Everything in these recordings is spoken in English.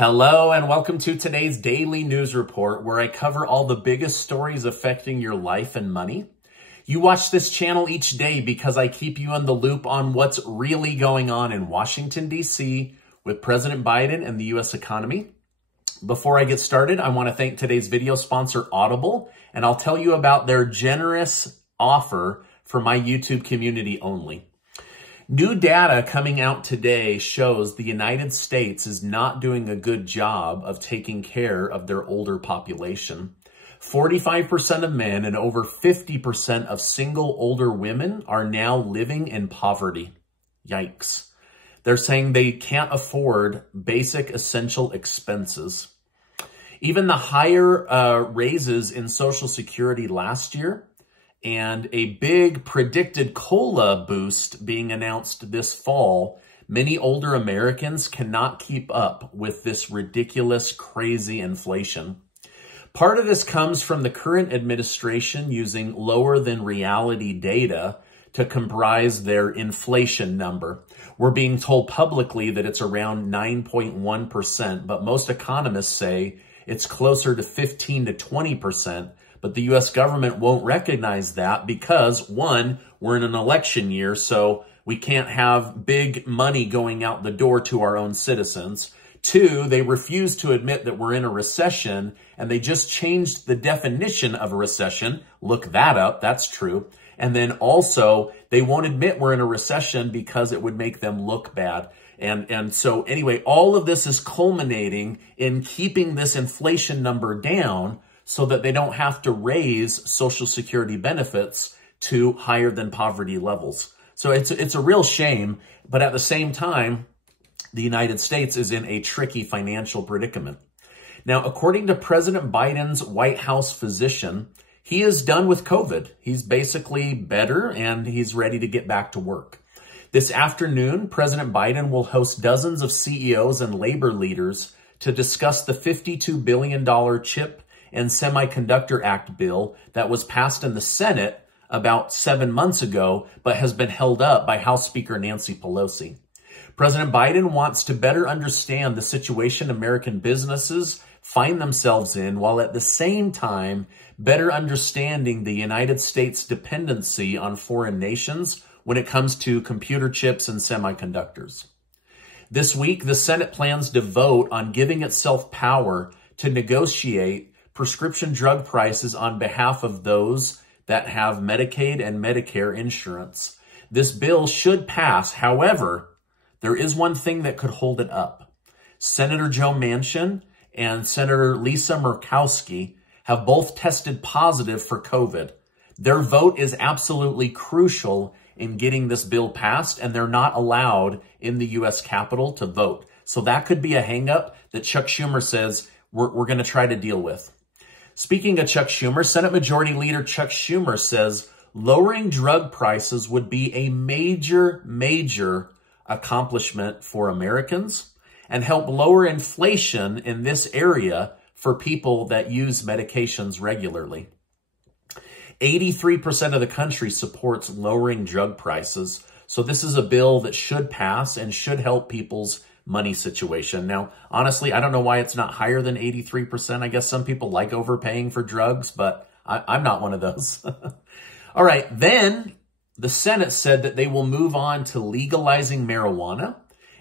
Hello and welcome to today's daily news report where I cover all the biggest stories affecting your life and money. You watch this channel each day because I keep you in the loop on what's really going on in Washington, D.C. with President Biden and the U.S. economy. Before I get started, I want to thank today's video sponsor, Audible, and I'll tell you about their generous offer for my YouTube community only. New data coming out today shows the United States is not doing a good job of taking care of their older population. 45% of men and over 50% of single older women are now living in poverty. Yikes. They're saying they can't afford basic essential expenses. Even the higher raises in Social Security last year and a big predicted COLA boost being announced this fall, many older Americans cannot keep up with this ridiculous, crazy inflation. Part of this comes from the current administration using lower than reality data to comprise their inflation number. We're being told publicly that it's around 9.1%, but most economists say it's closer to 15 to 20%. But the U.S. government won't recognize that because, one, we're in an election year, so we can't have big money going out the door to our own citizens. Two, they refuse to admit that we're in a recession, and they just changed the definition of a recession. Look that up. That's true. And then also, they won't admit we're in a recession because it would make them look bad. And so anyway, all of this is culminating in keeping this inflation number down so that they don't have to raise Social Security benefits to higher than poverty levels. So it's a real shame, but at the same time, the United States is in a tricky financial predicament. Now, according to President Biden's White House physician, he is done with COVID. He's basically better and he's ready to get back to work. This afternoon, President Biden will host dozens of CEOs and labor leaders to discuss the $52 billion chip and Semiconductor Act bill that was passed in the Senate about 7 months ago, but has been held up by House Speaker Nancy Pelosi. President Biden wants to better understand the situation American businesses find themselves in, while at the same time better understanding the United States' dependency on foreign nations when it comes to computer chips and semiconductors. This week, the Senate plans to vote on giving itself power to negotiate prescription drug prices on behalf of those that have Medicaid and Medicare insurance. This bill should pass. However, there is one thing that could hold it up. Senator Joe Manchin and Senator Lisa Murkowski have both tested positive for COVID. Their vote is absolutely crucial in getting this bill passed, and they're not allowed in the U.S. Capitol to vote. So that could be a hang-up that Chuck Schumer says we're going to try to deal with. Speaking of Chuck Schumer, Senate Majority Leader Chuck Schumer says lowering drug prices would be a major accomplishment for Americans and help lower inflation in this area for people that use medications regularly. 83% of the country supports lowering drug prices, so this is a bill that should pass and should help people's money situation. Now, honestly, I don't know why it's not higher than 83%. I guess some people like overpaying for drugs, but I'm not one of those. All right, then the Senate said that they will move on to legalizing marijuana,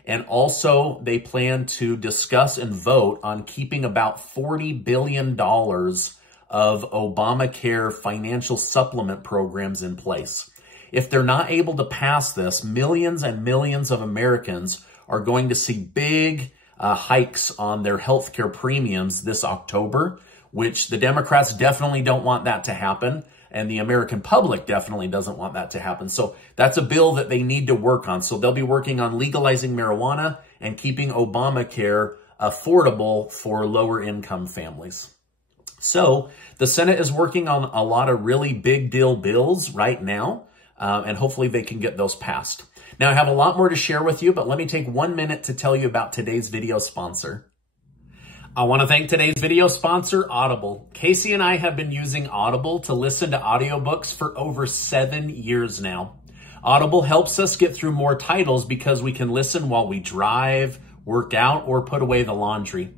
and also they plan to discuss and vote on keeping about $40 billion of Obamacare financial supplement programs in place. If they're not able to pass this, millions and millions of Americans are going to see big hikes on their healthcare premiums this October, which the Democrats definitely don't want that to happen, and the American public definitely doesn't want that to happen. So that's a bill that they need to work on. So they'll be working on legalizing marijuana and keeping Obamacare affordable for lower income families. So the Senate is working on a lot of really big deal bills right now, and hopefully they can get those passed. Now, I have a lot more to share with you, but let me take 1 minute to tell you about today's video sponsor. I want to thank today's video sponsor, Audible. Casey and I have been using Audible to listen to audiobooks for over 7 years now. Audible helps us get through more titles because we can listen while we drive, work out, or put away the laundry.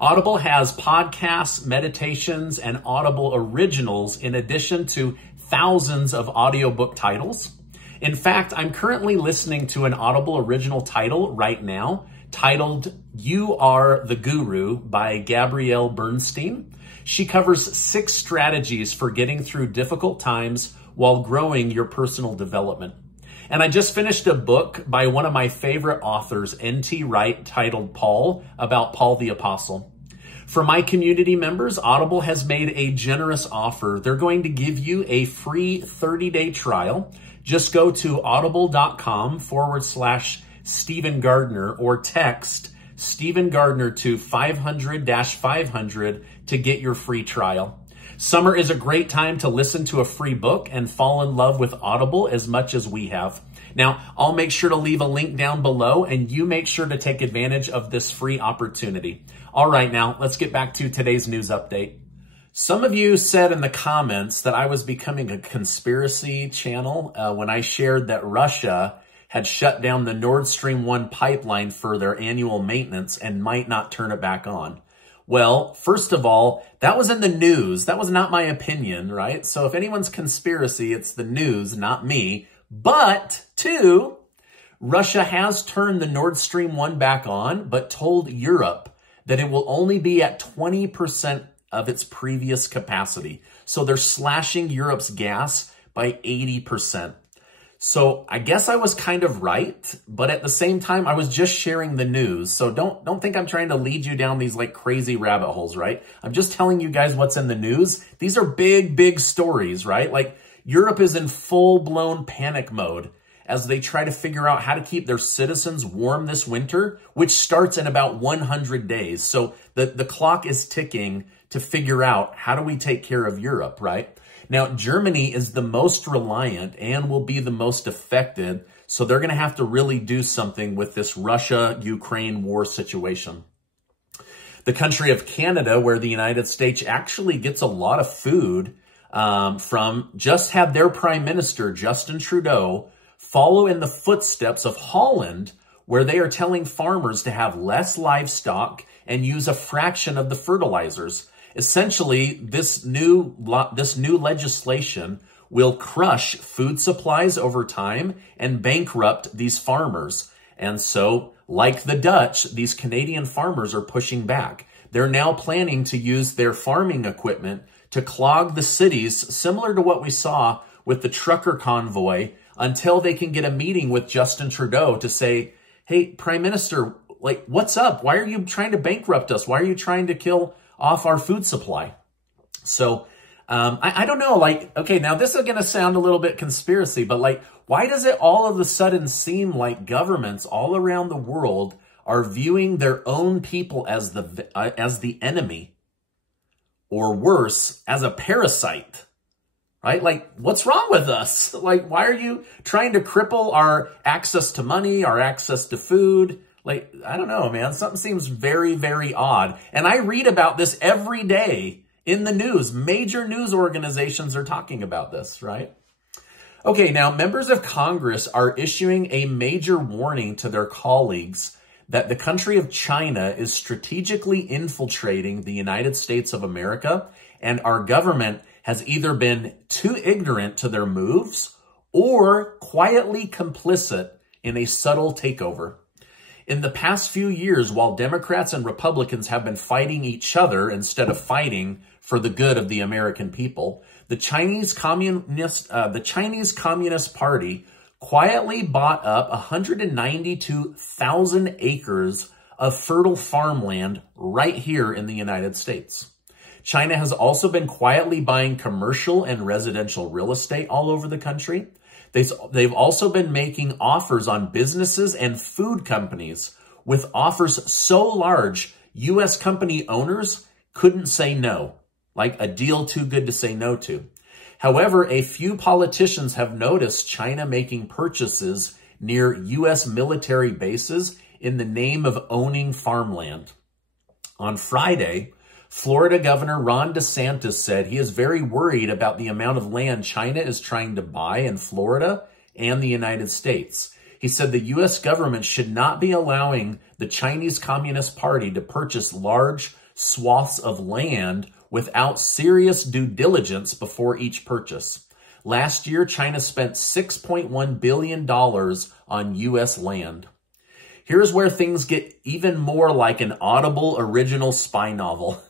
Audible has podcasts, meditations, and Audible originals in addition to thousands of audiobook titles. In fact, I'm currently listening to an Audible original title right now titled You Are the Guru by Gabrielle Bernstein. She covers 6 strategies for getting through difficult times while growing your personal development. And I just finished a book by one of my favorite authors, N.T. Wright, titled Paul, about Paul the Apostle. For my community members, Audible has made a generous offer. They're going to give you a free 30-day trial. Just go to audible.com/Stephen Gardner or text Stephen Gardner to 500-500 to get your free trial. Summer is a great time to listen to a free book and fall in love with Audible as much as we have. Now, I'll make sure to leave a link down below, and you make sure to take advantage of this free opportunity. All right, now let's get back to today's news update. Some of you said in the comments that I was becoming a conspiracy channel when I shared that Russia had shut down the Nord Stream 1 pipeline for their annual maintenance and might not turn it back on. Well, first of all, that was in the news. That was not my opinion, right? So if anyone's conspiracy, it's the news, not me. But 2, Russia has turned the Nord Stream 1 back on, but told Europe that it will only be at 20% of its previous capacity. So they're slashing Europe's gas by 80%. So I guess I was kind of right, but at the same time, I was just sharing the news. So don't think I'm trying to lead you down these like crazy rabbit holes, right? I'm just telling you guys what's in the news. These are big, big stories, right? Like Europe is in full-blown panic mode as they try to figure out how to keep their citizens warm this winter, which starts in about 100 days. So the clock is ticking to figure out how do we take care of Europe, right? Now, Germany is the most reliant and will be the most affected, so they're going to have to really do something with this Russia-Ukraine war situation. The country of Canada, where the United States actually gets a lot of food from, just had their Prime Minister, Justin Trudeau, follow in the footsteps of Holland, where they are telling farmers to have less livestock and use a fraction of the fertilizers. Essentially, this new legislation will crush food supplies over time and bankrupt these farmers. And so, like the Dutch, these Canadian farmers are pushing back. They're now planning to use their farming equipment to clog the cities, similar to what we saw with the trucker convoy, until they can get a meeting with Justin Trudeau to say, hey, Prime Minister, like, what's up? Why are you trying to bankrupt us? Why are you trying to kill off our food supply? So, I don't know, like, okay, now this is going to sound a little bit conspiracy, but like, why does it all of a sudden seem like governments all around the world are viewing their own people as the enemy, or worse, as a parasite, right? Like, what's wrong with us? Like, why are you trying to cripple our access to money, our access to food? Like, I don't know, man. Something seems very, very odd. And I read about this every day in the news. Major news organizations are talking about this, right? Okay, now members of Congress are issuing a major warning to their colleagues that the country of China is strategically infiltrating the United States of America, and our government has either been too ignorant to their moves or quietly complicit in a subtle takeover. In the past few years, while Democrats and Republicans have been fighting each other instead of fighting for the good of the American people, the Chinese Communist Party quietly bought up 192,000 acres of fertile farmland right here in the United States. China has also been quietly buying commercial and residential real estate all over the country. They've also been making offers on businesses and food companies with offers so large, U.S. company owners couldn't say no, like a deal too good to say no to. However, a few politicians have noticed China making purchases near U.S. military bases in the name of owning farmland. On Friday, Florida Governor Ron DeSantis said he is very worried about the amount of land China is trying to buy in Florida and the United States. He said the U.S. government should not be allowing the Chinese Communist Party to purchase large swaths of land without serious due diligence before each purchase. Last year, China spent $6.1 billion on U.S. land. Here's where things get even more like an Audible original spy novel.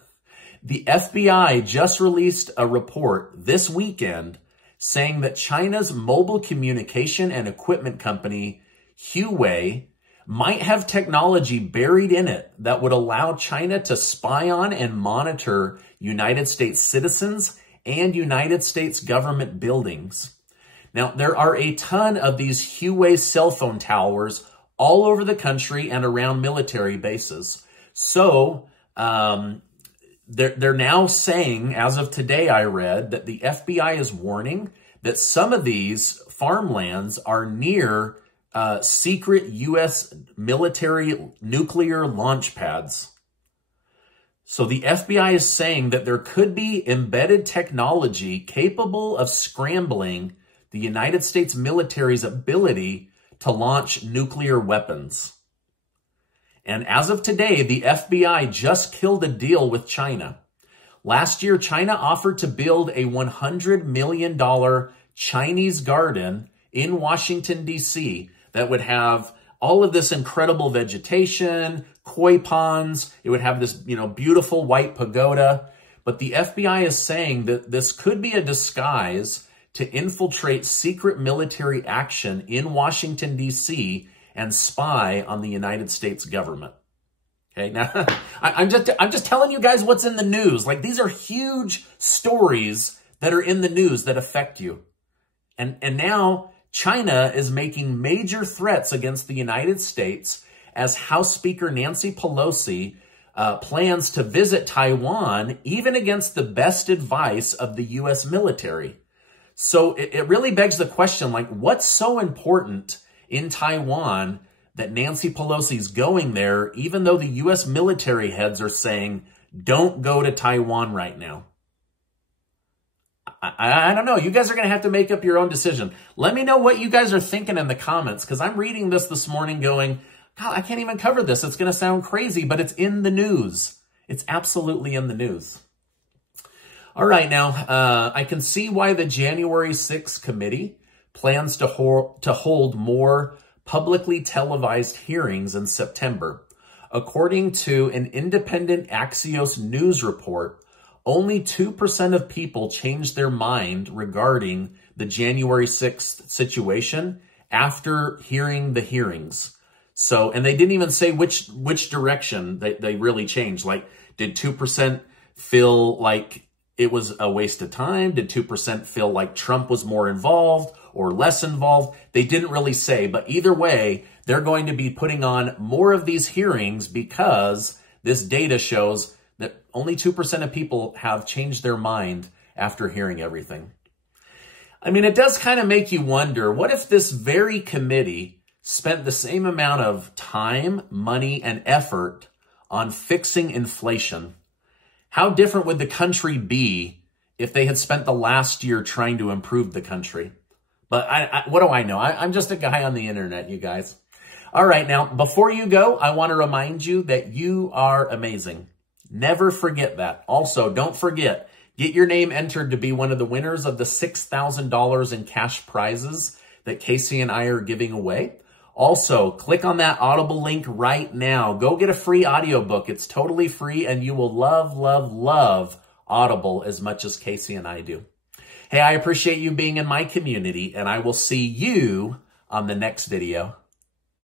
The FBI just released a report this weekend saying that China's mobile communication and equipment company, Huawei, might have technology buried in it that would allow China to spy on and monitor United States citizens and United States government buildings. Now, there are a ton of these Huawei cell phone towers all over the country and around military bases. So, they're now saying, as of today I read, that the FBI is warning that some of these farmlands are near secret U.S. military nuclear launch pads. So the FBI is saying that there could be embedded technology capable of scrambling the United States military's ability to launch nuclear weapons. And as of today, the FBI just killed a deal with China. Last year, China offered to build a $100 million Chinese garden in Washington, D.C. that would have all of this incredible vegetation, koi ponds. It would have this, beautiful white pagoda. But the FBI is saying that this could be a disguise to infiltrate secret military action in Washington, D.C. and spy on the United States government. Okay, now I'm just telling you guys what's in the news. Like, these are huge stories that are in the news that affect you. And now China is making major threats against the United States as House Speaker Nancy Pelosi plans to visit Taiwan, even against the best advice of the U.S. military. So it really begs the question, like, what's so important in Taiwan that Nancy Pelosi's going there, even though the U.S. military heads are saying, don't go to Taiwan right now? I don't know. You guys are going to have to make up your own decision. Let me know what you guys are thinking in the comments, because I'm reading this morning going, God, I can't even cover this. It's going to sound crazy, but it's in the news. It's absolutely in the news. All right, now, I can see why the January 6th committee plans to hold more publicly televised hearings in September. According to an independent Axios news report, only 2% of people changed their mind regarding the January 6th situation after hearing the hearings. So, and they didn't even say which direction they really changed. Like, did 2% feel like it was a waste of time? Did 2% feel like Trump was more involved or less involved? They didn't really say, but either way, they're going to be putting on more of these hearings because this data shows that only 2% of people have changed their mind after hearing everything. I mean, it does kind of make you wonder, what if this very committee spent the same amount of time, money, and effort on fixing inflation? How different would the country be if they had spent the last year trying to improve the country? But what do I know? I'm just a guy on the internet, you guys. All right, now, before you go, I want to remind you that you are amazing. Never forget that. Also, don't forget, get your name entered to be one of the winners of the $6,000 in cash prizes that Casey and I are giving away. Also, click on that Audible link right now. Go get a free audiobook. It's totally free, and you will love, love, love Audible as much as Casey and I do. Hey, I appreciate you being in my community, and I will see you on the next video.